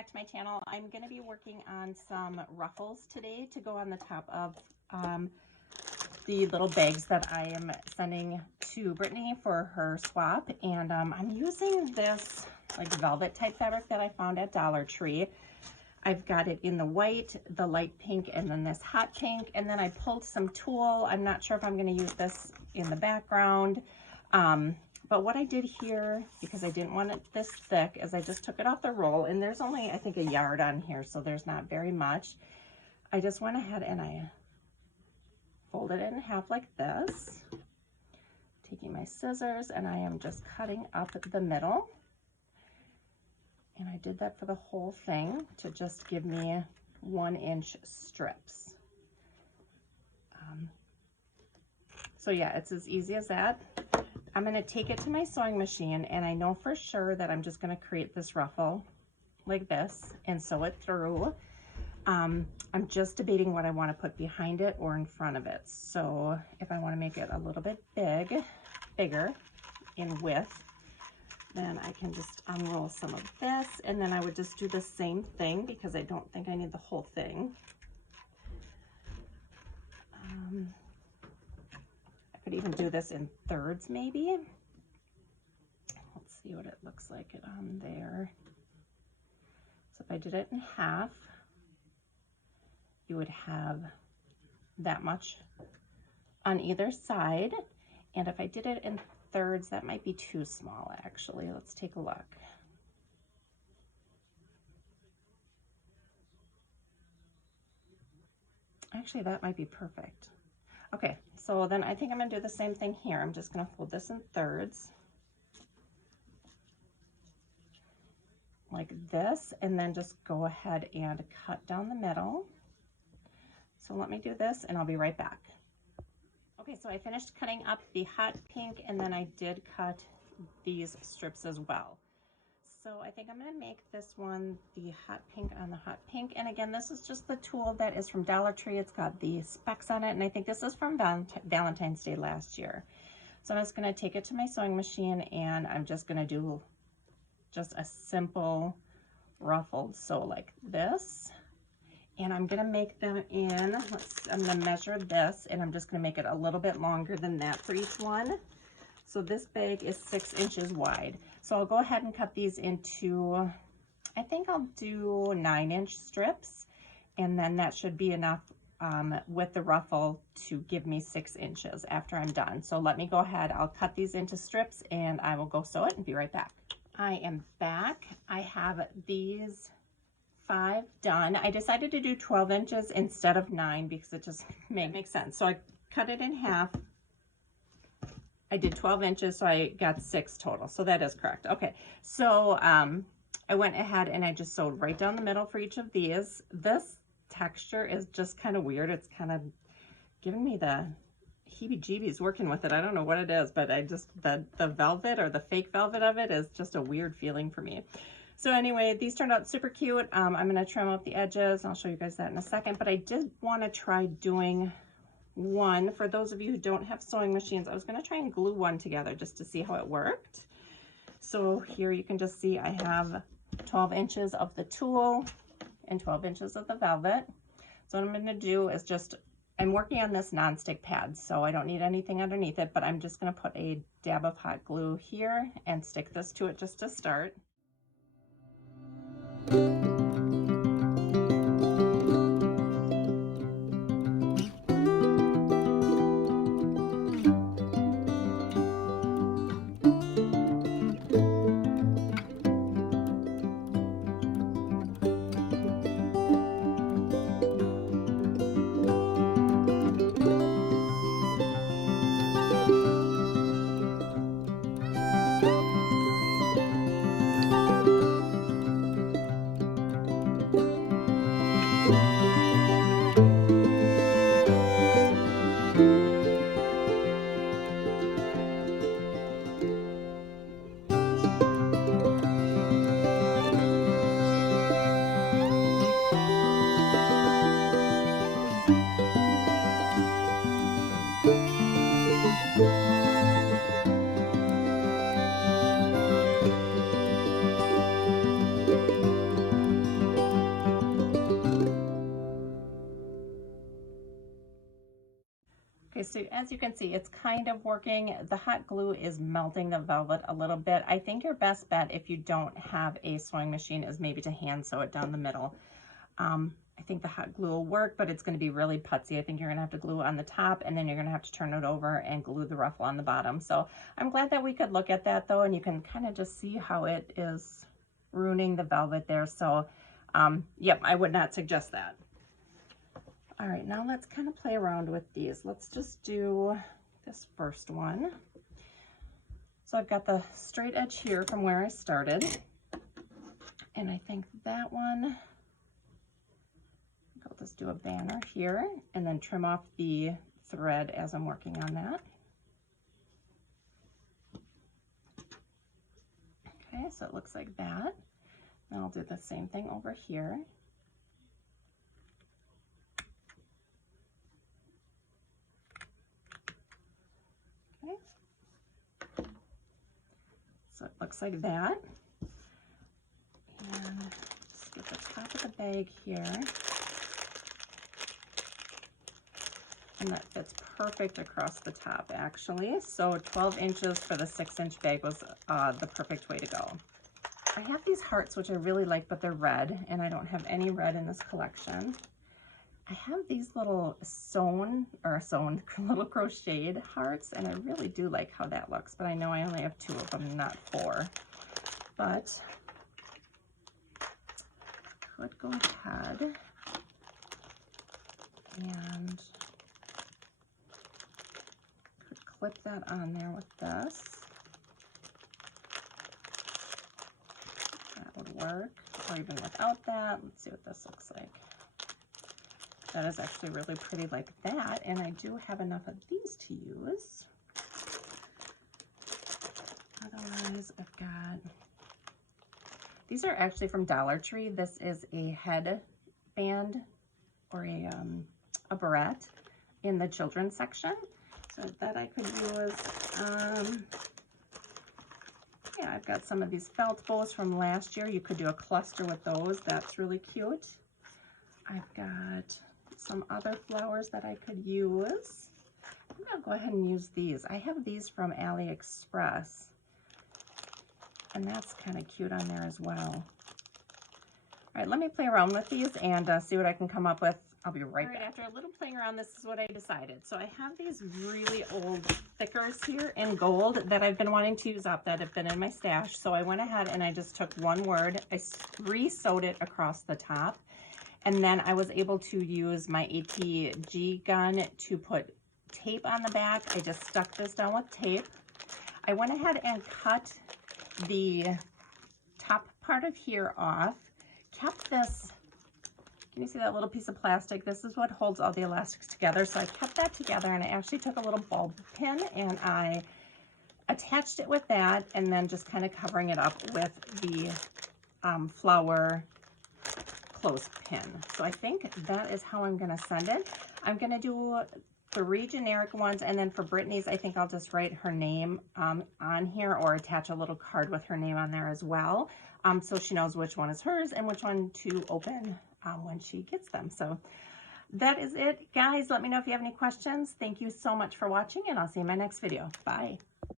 back to my channel. I'm going to be working on some ruffles today to go on the top of the little bags that I am sending to Brittany for her swap. And I'm using this like velvet type fabric that I found at Dollar Tree. I've got it in the white, the light pink, and then this hot pink. And then I pulled some tulle. I'm not sure if I'm going to use this in the background. But what I did here, because I didn't want it this thick, is I just took it off the roll, and there's only, I think, a yard on here, so there's not very much. I just went ahead and I folded it in half like this, taking my scissors, and I am just cutting up the middle. And I did that for the whole thing to just give me 1-inch strips. So yeah, it's as easy as that. I'm going to take it to my sewing machine, and I know for sure that I'm just going to create this ruffle like this and sew it through. I'm just debating what I want to put behind it or in front of it. So if I want to make it a little bit bigger in width, then I can just unroll some of this, and then I would just do the same thing because I don't think I need the whole thing. I could even do this in thirds maybe. Let's see what it looks like on there. So if I did it in half, you would have that much on either side. And if I did it in thirds, that might be too small actually. Let's take a look. Actually, that might be perfect. Okay, so then I think I'm gonna do the same thing here. I'm just gonna fold this in thirds like this, and then just go ahead and cut down the middle. So let me do this and I'll be right back. Okay, so I finished cutting up the hot pink, and then I did cut these strips as well. So I think I'm going to make this one the hot pink on the hot pink. And again, this is just the tulle that is from Dollar Tree. It's got the specs on it, and I think this is from Valentine's Day last year. So I'm just going to take it to my sewing machine, and I'm just going to do just a simple ruffled sew like this. And I'm going to make them in, I'm going to measure this, and I'm just going to make it a little bit longer than that for each one. So this bag is 6 inches wide. So I'll go ahead and cut these into, I think I'll do 9-inch strips, and then that should be enough with the ruffle to give me 6 inches after I'm done. So let me go ahead, I'll cut these into strips, and I will go sew it and be right back. I am back. I have these 5 done. I decided to do 12 inches instead of 9 because it just makes sense. So I cut it in half. I did 12 inches, so I got 6 total. So that is correct. Okay, so I went ahead and I just sewed right down the middle for each of these. This texture is just kind of weird. It's kind of giving me the heebie-jeebies working with it. I don't know what it is, but I just, the velvet or the fake velvet of it is just a weird feeling for me. So anyway, these turned out super cute. I'm going to trim up the edges. I'll show you guys that in a second, but I did want to try doing one. For those of you who don't have sewing machines, I was going to try and glue one together just to see how it worked. So here you can just see I have 12 inches of the tulle and 12 inches of the velvet. So what I'm going to do is just, I'm working on this nonstick pad, so I don't need anything underneath it, but I'm just going to put a dab of hot glue here and stick this to it just to start. as you can see, it's kind of working. The hot glue is melting the velvet a little bit. I think your best bet if you don't have a sewing machine is maybe to hand sew it down the middle. I think the hot glue will work, but it's going to be really putsy. I think you're going to have to glue on the top, and then you're going to have to turn it over and glue the ruffle on the bottom. So I'm glad that we could look at that though, and you can kind of just see how it is ruining the velvet there. So yep, I would not suggest that. All right, now let's kind of play around with these. Let's just do this first one. So I've got the straight edge here from where I started, and I think that one, I'll just do a banner here and then trim off the thread as I'm working on that. Okay, so it looks like that. And I'll do the same thing over here. Okay. So it looks like that. And just get the top of the bag here. And that fits perfect across the top actually. So 12 inches for the 6-inch bag was the perfect way to go. I have these hearts which I really like, but they're red, and I don't have any red in this collection. I have these little little crocheted hearts, and I really do like how that looks, but I know I only have 2 of them, not 4. But I could go ahead and clip that on there with this. That would work, or even without that. Let's see what this looks like. That is actually really pretty like that, and I do have enough of these to use. Otherwise, I've got, these are actually from Dollar Tree. This is a head band or a barrette in the children's section. So that I could use, yeah, I've got some of these felt bows from last year. You could do a cluster with those. That's really cute. I've got some other flowers that I could use. I'm gonna go ahead and use these. I have these from AliExpress, and that's kind of cute on there as well. All right, let me play around with these and see what I can come up with. I'll be right back. After a little playing around, this is what I decided. So I have these really old thickers here in gold that I've been wanting to use up, that have been in my stash. So I went ahead and I just took one word, I re-sewed it across the top, and then I was able to use my ATG gun to put tape on the back. I just stuck this down with tape. I went ahead and cut the top part of here off, kept this. Can you see that little piece of plastic? This is what holds all the elastics together. So I kept that together, and I actually took a little bulb pin and I attached it with that, and then just kind of covering it up with the flower clothespin. So I think that is how I'm going to send it. I'm going to do 3 generic ones, and then for Brittany's, I think I'll just write her name on here, or attach a little card with her name on there as well, so she knows which one is hers and which one to open when she gets them. So that is it, guys. Let me know if you have any questions. Thank you so much for watching, and I'll see you in my next video. Bye.